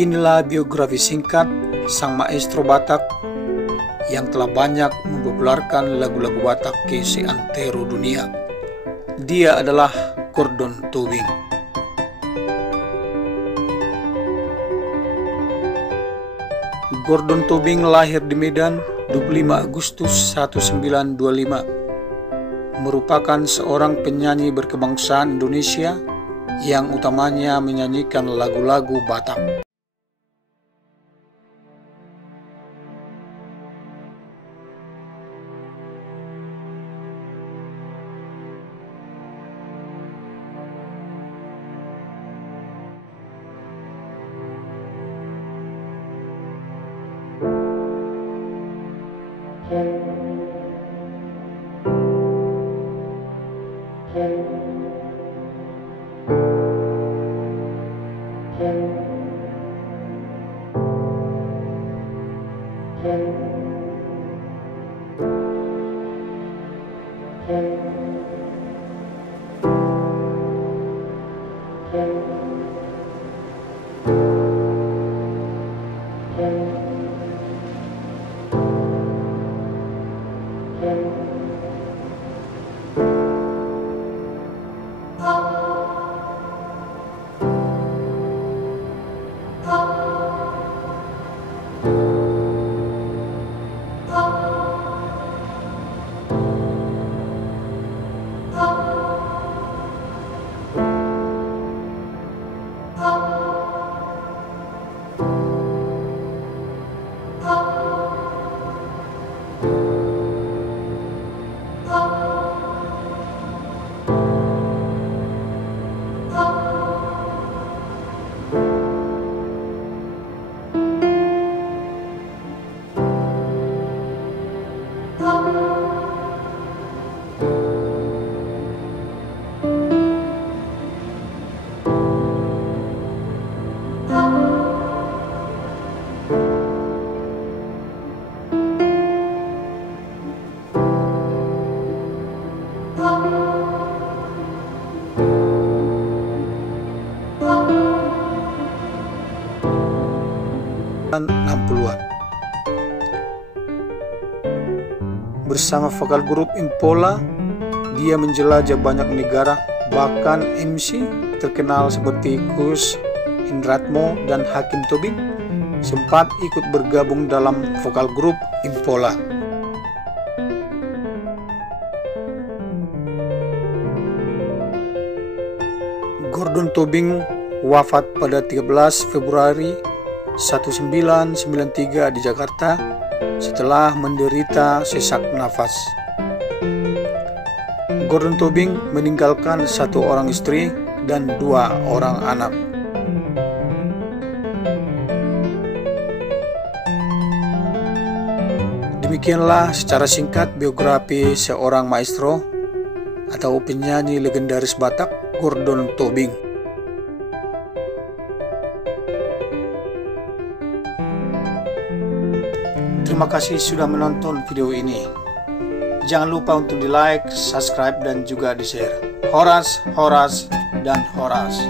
Inilah biografi singkat sang maestro Batak yang telah banyak mempopulerkan lagu-lagu Batak ke seantero dunia. Dia adalah Gordon Tobing. Gordon Tobing lahir di Medan 25 Agustus 1925. Merupakan seorang penyanyi berkebangsaan Indonesia yang utamanya menyanyikan lagu-lagu Batak. Bersama vokal grup Impola, dia menjelajah banyak negara, bahkan MC terkenal seperti Kus Indratmo dan Hakim Tobing sempat ikut bergabung dalam vokal grup Impola. Gordon Tobing wafat pada 13 Februari 1993 di Jakarta setelah menderita sesak nafas. Gordon Tobing meninggalkan 1 orang istri dan 2 orang anak. Demikianlah secara singkat biografi seorang maestro atau penyanyi legendaris Batak, Gordon Tobing. Terima kasih sudah menonton video ini. Jangan lupa untuk di-like, subscribe, dan juga di-share. Horas, Horas, dan Horas.